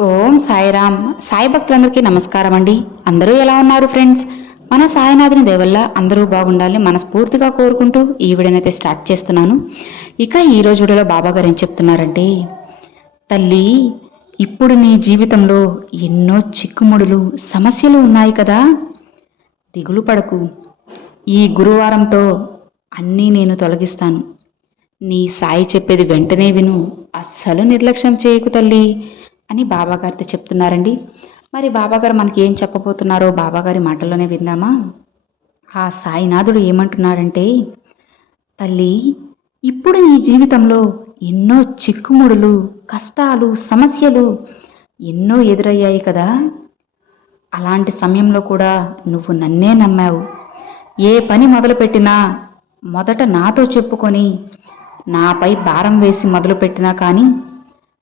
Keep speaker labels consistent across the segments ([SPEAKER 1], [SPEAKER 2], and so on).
[SPEAKER 1] ఓం సాయిరామ్. సాయి భక్తులందరికీ నమస్కారం అండి. అందరూ ఎలా ఉన్నారు ఫ్రెండ్స్? మన సాయినాథుని దేవల్ల అందరూ బాగుండాలని మనస్ఫూర్తిగా కోరుకుంటూ ఈ వీడియోనైతే స్టార్ట్ చేస్తున్నాను. ఇక ఈ రోజు వీడియోలో బాబా గారు ఏం చెప్తున్నారంటే తల్లి ఇప్పుడు నీ జీవితంలో ఎన్నో చిక్కుముడులు సమస్యలు ఉన్నాయి కదా? దిగులు పడకు. ఈ గురువారంతో అన్నీ నేను తొలగిస్తాను. నీ సాయి చెప్పేది వెంటనే విను. అస్సలు నిర్లక్ష్యం చేయకు తల్లి. అని బాబాగారితో చెప్తున్నారండి. మరి బాబాగారు మనకి ఏం చెప్పబోతున్నారో బాబాగారి మాటల్లోనే విందామా? ఆ సాయినాథుడు ఏమంటున్నాడంటే తల్లి ఇప్పుడు నీ జీవితంలో ఎన్నో చిక్కుముడులు కష్టాలు సమస్యలు ఎన్నో ఎదురయ్యాయి కదా. అలాంటి సమయంలో కూడా నువ్వు నన్నే నమ్మావు. ఏ పని మొదలుపెట్టినా మొదట నాతో చెప్పుకొని నాపై భారం వేసి మొదలుపెట్టినా కానీ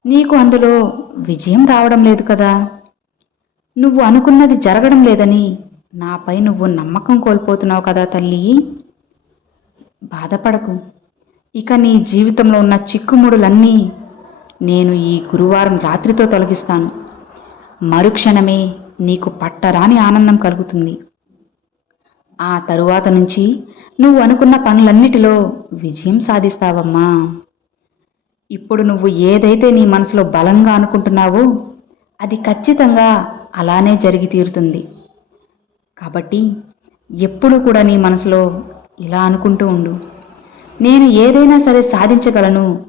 [SPEAKER 1] నీకు అందులో విజయం రావడం లేదు కదా. నువ్వు అనుకున్నది జరగడం లేదని నాపై నువ్వు నమ్మకం కోల్పోతున్నావు కదా తల్లి. బాధపడకు. ఇక నీ జీవితంలో ఉన్న చిక్కుముడులన్నీ నేను ఈ గురువారం రాత్రితో తొలగిస్తాను. మరుక్షణమే నీకు పట్టరాని ఆనందం కలుగుతుంది. ఆ తరువాత నుంచి నువ్వు అనుకున్న పనులన్నిటిలో విజయం సాధిస్తావమ్మా. ఇప్పుడు నువ్వు ఏదైతే నీ మనసులో బలంగా అనుకుంటున్నావో అది ఖచ్చితంగా అలానే జరిగి తీరుతుంది. కాబట్టి ఎప్పుడు కూడా నీ మనసులో ఇలా అనుకుంటూ ఉండు. నేను ఏదైనా సరే సాధించగలను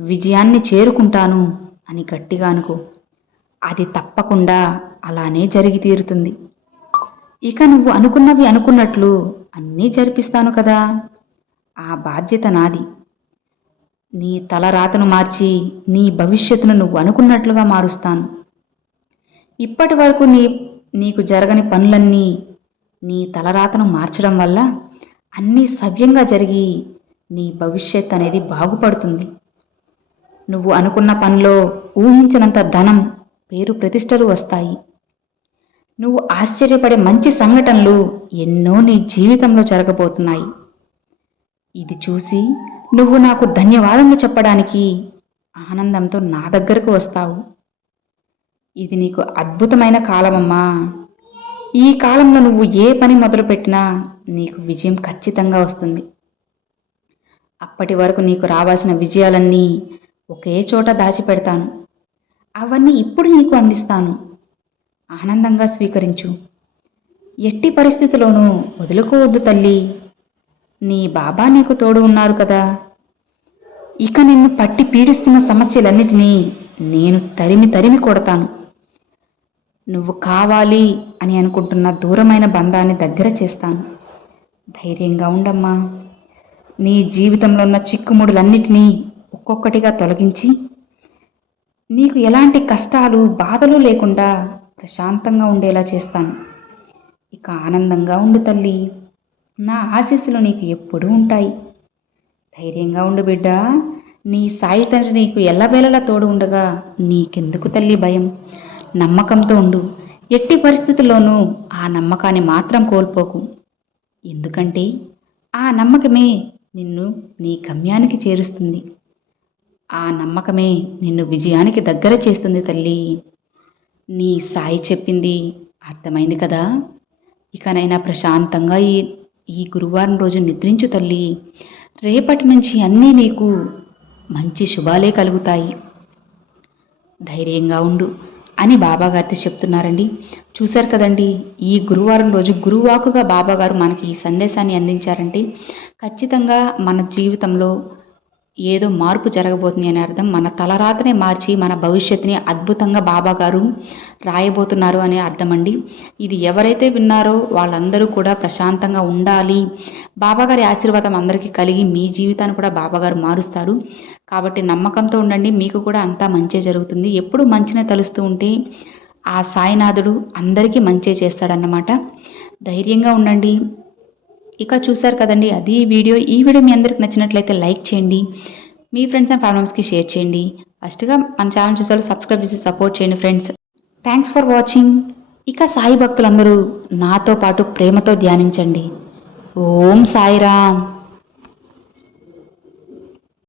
[SPEAKER 1] విజయాన్ని చేరుకుంటాను అని గట్టిగా అనుకో. అది తప్పకుండా అలానే జరిగి తీరుతుంది. ఇక నువ్వు అనుకున్నవి అనుకున్నట్లు అన్నీ జరిపిస్తాను కదా. ఆ బాధ్యత నాది. నీ తలరాతను మార్చి నీ భవిష్యత్తును నువ్వు అనుకున్నట్లుగా మారుస్తాను. ఇప్పటి వరకు నీ నీకు జరగని పనులన్నీ నీ తలరాతను మార్చడం వల్ల అన్నీ సవ్యంగా జరిగి నీ భవిష్యత్ అనేది బాగుపడుతుంది. నువ్వు అనుకున్న పనిలో ఊహించినంత ధనం పేరు ప్రతిష్టలు వస్తాయి. నువ్వు ఆశ్చర్యపడే మంచి సంఘటనలు ఎన్నో నీ జీవితంలో జరగబోతున్నాయి. ఇది చూసి నువ్వు నాకు ధన్యవాదములు చెప్పడానికి ఆనందంతో నా దగ్గరకు వస్తావు. ఇది నీకు అద్భుతమైన కాలమమ్మా. ఈ కాలంలో నువ్వు ఏ పని మొదలుపెట్టినా నీకు విజయం ఖచ్చితంగా వస్తుంది. అప్పటి వరకు నీకు రావాల్సిన విజయాలన్నీ ఒకే చోట దాచిపెడతాను. అవన్నీ ఇప్పుడు నీకు అందిస్తాను. ఆనందంగా స్వీకరించు. ఎట్టి పరిస్థితిలోనూ వదులుకోవద్దు తల్లి. నీ బాబా నీకు తోడు ఉన్నారు కదా. ఇక నిన్ను పట్టి పీడిస్తున్న సమస్యలన్నిటినీ నేను తరిమి తరిమి కొడతాను. నువ్వు కావాలి అని అనుకుంటున్న దూరమైన బంధాన్ని దగ్గర చేస్తాను. ధైర్యంగా ఉండమ్మా. నీ జీవితంలో ఉన్న చిక్కుముడులన్నిటినీ ఒక్కొక్కటిగా తొలగించి నీకు ఎలాంటి కష్టాలు బాధలు లేకుండా ప్రశాంతంగా ఉండేలా చేస్తాను. ఇక ఆనందంగా ఉండు తల్లి. నా ఆశీస్సులు నీకు ఎప్పుడూ ఉంటాయి. ధైర్యంగా ఉండు బిడ్డ. నీ సాయి తండ్రి నీకు ఎల్లవేళలా తోడు ఉండగా నీకెందుకు తల్లి భయం? నమ్మకంతో ఉండు. ఎట్టి పరిస్థితుల్లోనూ ఆ నమ్మకాన్ని మాత్రం కోల్పోకు. ఎందుకంటే ఆ నమ్మకమే నిన్ను నీ గమ్యానికి చేరుస్తుంది. ఆ నమ్మకమే నిన్ను విజయానికి దగ్గర చేస్తుంది తల్లి. నీ సాయి చెప్పింది అర్థమైంది కదా? ఇకనైనా ప్రశాంతంగా ఈ ఈ గురువారం రోజు నిద్రించు తల్లి. రేపటి నుంచి అన్నీ నీకు మంచి శుభాలే కలుగుతాయి. ధైర్యంగా ఉండు అని బాబాగారితో చెప్తున్నారండి. చూశారు కదండి ఈ గురువారం రోజు గురువాకుగా బాబాగారు మనకి ఈ సందేశాన్ని అందించారంటే ఖచ్చితంగా మన జీవితంలో ఏదో మార్పు జరగబోతుంది అనే అర్థం. మన తలరాతనే మార్చి మన భవిష్యత్తుని అద్భుతంగా బాబా గారు రాయబోతున్నారు అనే అర్థం అండి ఇది ఎవరైతే విన్నారో వాళ్ళందరూ కూడా ప్రశాంతంగా ఉండాలి. బాబాగారి ఆశీర్వాదం అందరికీ కలిగి మీ జీవితాన్ని కూడా బాబాగారు మారుస్తారు. కాబట్టి నమ్మకంతో ఉండండి. మీకు కూడా అంతా మంచే జరుగుతుంది. ఎప్పుడు మంచినే తలుస్తూ ఉంటే ఆ సాయినాథుడు అందరికీ మంచే చేస్తాడన్నమాట. ధైర్యంగా ఉండండి. ఇక చూసారు కదండి అది ఈ వీడియో. ఈ వీడియో మీ అందరికి నచ్చినట్లయితే లైక్ చేయండి మీ ఫ్రెండ్స్ అండ్ ఫ్యామిలీస్కి షేర్ చేయండి. ఫస్ట్గా మన ఛానల్ చూసారు సబ్స్క్రైబ్ చేసి సపోర్ట్ చేయండి ఫ్రెండ్స్. Thanks for watching. ఇక సాయి భక్తులందరూ నాతో పాటు ప్రేమతో ధ్యానించండి. ఓం సాయిరామ్.